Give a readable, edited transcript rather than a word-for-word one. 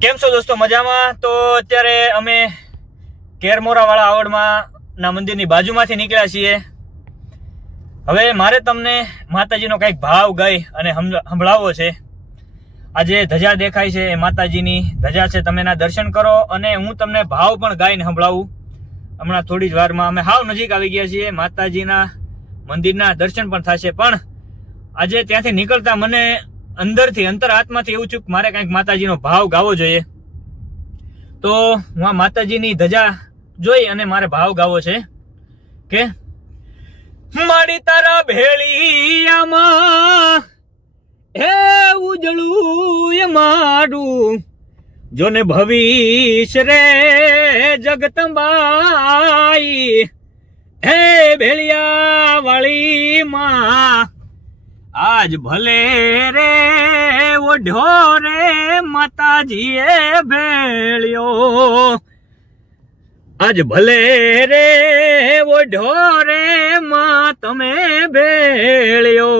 કેમ છો દોસ્તો? મજામાં? તો અત્યારે અમે કેરમોરાવાળા આવડમાં ના મંદિરની બાજુમાંથી નીકળ્યા છીએ. હવે મારે તમને માતાજીનો કંઈક ભાવ ગાઈ અને સંભળાવવો છે. આજે ધજા દેખાય છે એ માતાજીની ધજા છે, તમે એના દર્શન કરો અને હું તમને ભાવ પણ ગાઈને સંભળાવું. હમણાં થોડી જ વારમાં અમે હાવ નજીક આવી ગયા છીએ, માતાજીના મંદિરના દર્શન પણ થશે. પણ આજે ત્યાંથી નીકળતા મને અંદરથી અંતરાત્માથી એવું થયું કે મારે કંઈક માતાજીનો ભાવ ગાવો જોઈએ. તો હું આ માતાજીની ધજા જોઈ અને મારે ભાવ ગાવો છે કે મારી તારા ભેળિયામાં હે ઉજળું એ મારું જોને ભવિષ્ય રે જગતંબાઈ હે ભેળિયા વાળી માં આજ ભલે રે ઓઢ્યો રે માતાજીએ ભેળ્યો, આજ ભલે રે ઓઢ્યો રે માં તમે ભેળ્યો.